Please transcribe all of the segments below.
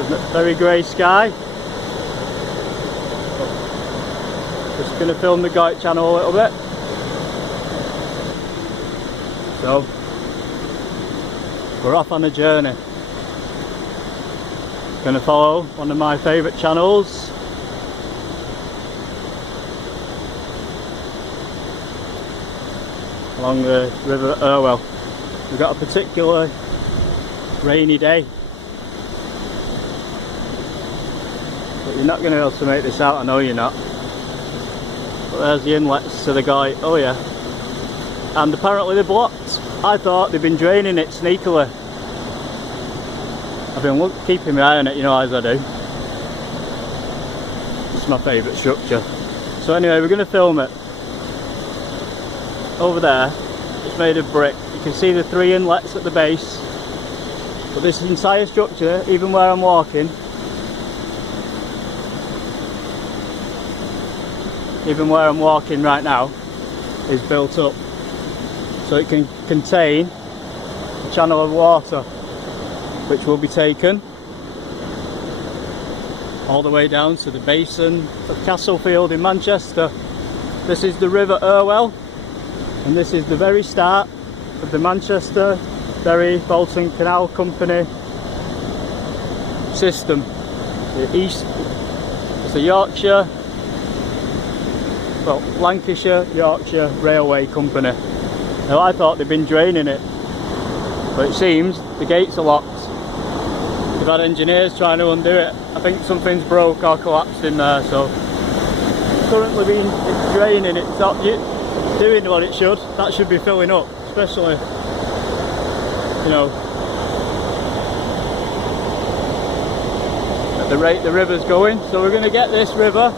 It's a very grey sky. Just going to film the Goit channel a little bit. So, we're off on a journey. Going to follow one of my favourite channels. Along the River Irwell. We've got a particularly rainy day. But you're not going to be able to make this out, I know you're not. But there's the inlets to the Goit, oh yeah. And apparently they're blocked. I thought they'd been draining it sneakily. I've been keeping my eye on it, you know, as I do. It's my favourite structure. So anyway, we're going to film it. Over there, it's made of brick. You can see the 3 inlets at the base. But this entire structure, even where I'm walking, right now, is built up. So it can contain a channel of water, which will be taken all the way down to the basin of Castlefield in Manchester. This is the River Irwell, and this is the very start of the Manchester, Bury, Bolton Canal Company system. The east, it's the Yorkshire, well, Lancashire, Yorkshire Railway Company. Now I thought they'd been draining it, but it seems the gates are locked. We've had engineers trying to undo it. I think something's broke or collapsed in there, so it's currently it's draining, it's not doing what it should. That should be filling up, especially, you know, at the rate the river's going. So we're going to get this river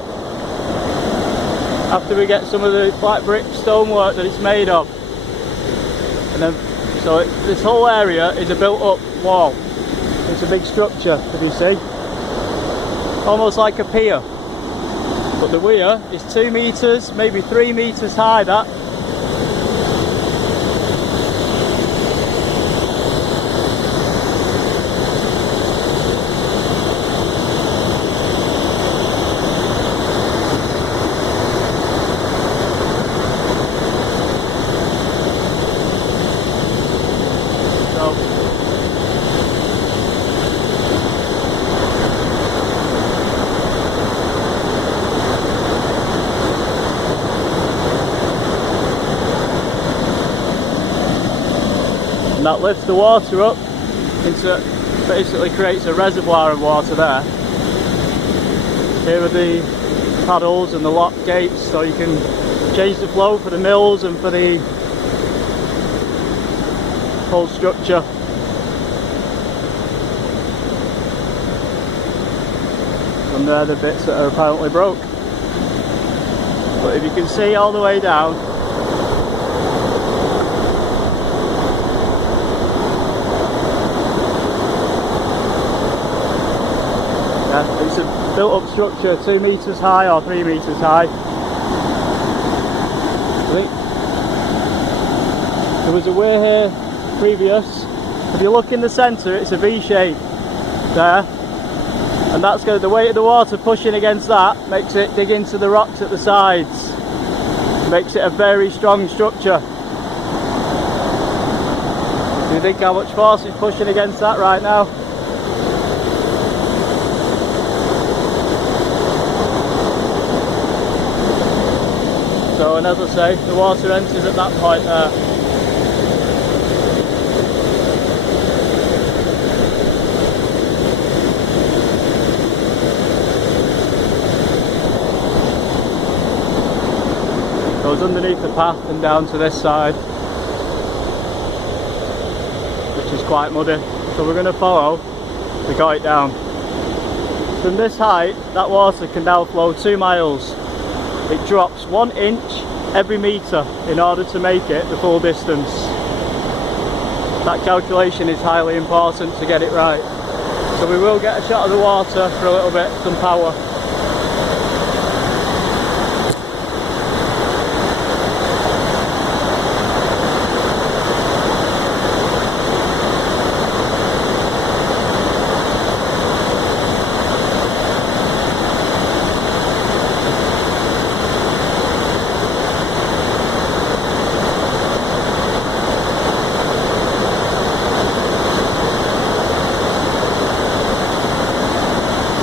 after we get some of the black brick stonework that it's made of. And then, so this whole area is a built up wall. It's a big structure, if you see, almost like a pier. But the weir is 2 metres, maybe 3 metres high, that. And that lifts the water up into, basically creates a reservoir of water there. Here are the paddles and the lock gates, so you can change the flow for the mills and for the whole structure. And they're the bits that are apparently broke. But if you can see all the way down, it's a built up structure, 2 metres high or 3 metres high. I think there was a weir here previous. If you look in the centre, it's a V shape there, and that's the weight of the water pushing against that makes it dig into the rocks at the sides, makes it a very strong structure. Do you think how much force is pushing against that right now? So, and as I say, the water enters at that point there. Goes underneath the path and down to this side, which is quite muddy. So we're going to follow the Goit down. From this height, that water can now flow 2 miles. It drops 1 inch every metre in order to make it the full distance. That calculation is highly important to get it right. So we will get a shot of the water for a little bit, some power.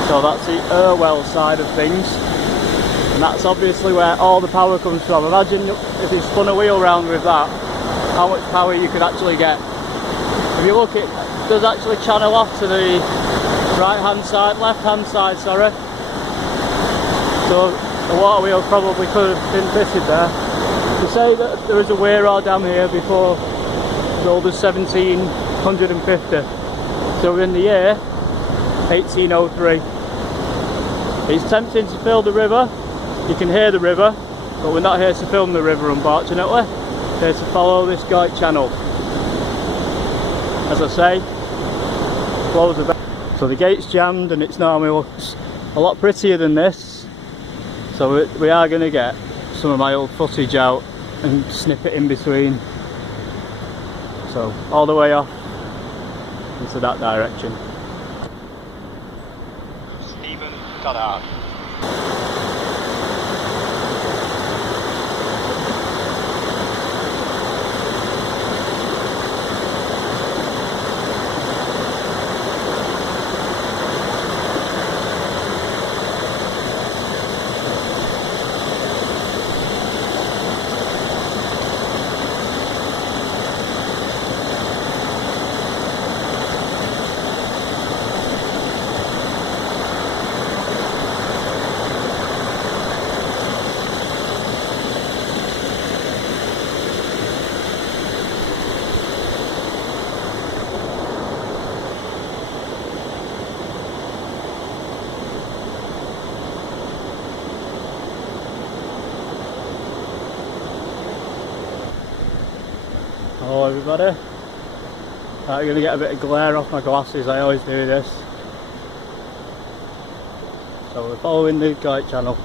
So that's the Irwell side of things, and that's obviously where all the power comes from. Imagine if you spun a wheel round with that, how much power you could actually get. If you look, it does actually channel off to the right hand side, left hand side, sorry. So the water wheel probably could have been fitted there. To say that there was a Weir dam here before as old as 1750. So we're in the year 1803. It's tempting to fill the river. You can hear the river, but we're not here to film the river, unfortunately. We're here to follow this guide channel. As I say, close the. So the gate's jammed and it's normally looks a lot prettier than this. So we are going to get some of my old footage out and snip it in between. So all the way off into that direction. Stephen Goddard. Hello everybody. Right, I'm going to get a bit of glare off my glasses, I always do this. So we're following the guide channel.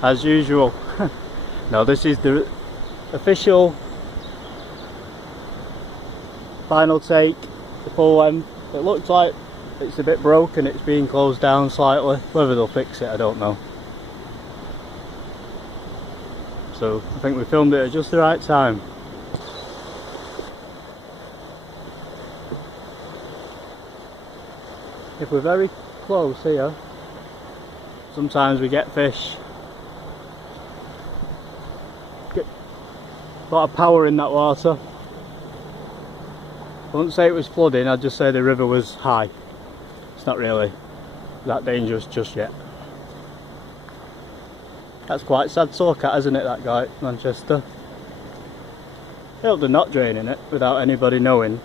As usual. No, this is the official final take, the full length. It looks like it's a bit broken, it's being closed down slightly. Whether they'll fix it, I don't know. So I think we filmed it at just the right time. If we're very close here, sometimes we get fish. Get a lot of power in that water. I wouldn't say it was flooding, I'd just say the river was high. It's not really that dangerous just yet. That's quite sad to look at, isn't it, that guy at Manchester? They'll do not draining it without anybody knowing,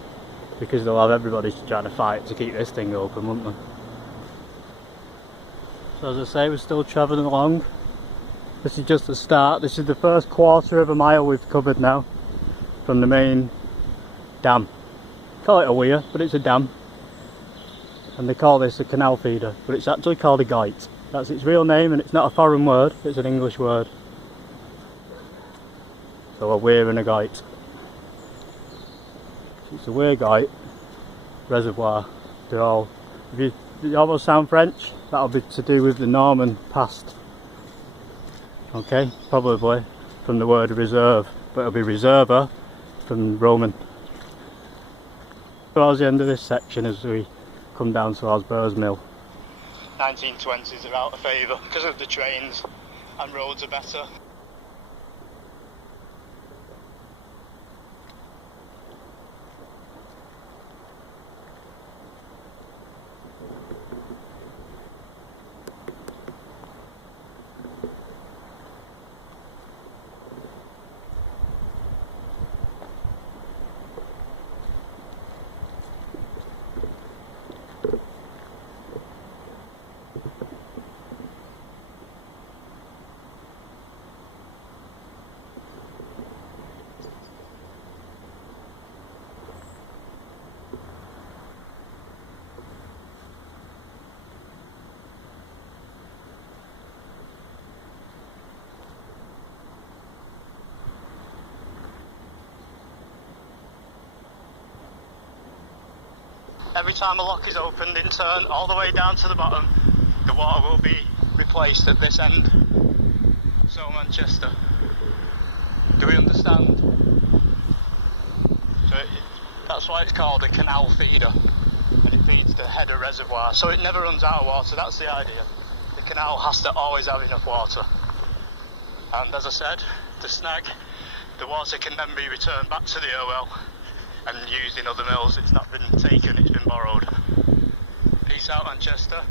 because they'll have everybody trying to fight to keep this thing open, won't they? So as I say, we're still travelling along. This is just the start. This is the first quarter of a mile we've covered now from the main dam. Call it a weir, but it's a dam. And they call this a canal feeder, but it's actually called a guyt. That's its real name, and it's not a foreign word, it's an English word. So a weir and a guyt. It's a weir guyt reservoir. They're all, if you almost sound French, that'll be to do with the Norman past. Okay, probably from the word reserve, but it'll be reserva from Roman. Towards the end of this section as we come down towards Burrs Mill. 1920s are out of favour because of the trains, and roads are better. Every time a lock is opened in turn all the way down to the bottom, the water will be replaced at this end. So Manchester, do we understand? So that's why it's called a canal feeder, and feeds the header reservoir, so it never runs out of water. That's the idea. The canal has to always have enough water. And as I said, the snag, the water can then be returned back to the OL and used in other mills. It's not been taken, it's been borrowed. Peace out, Manchester.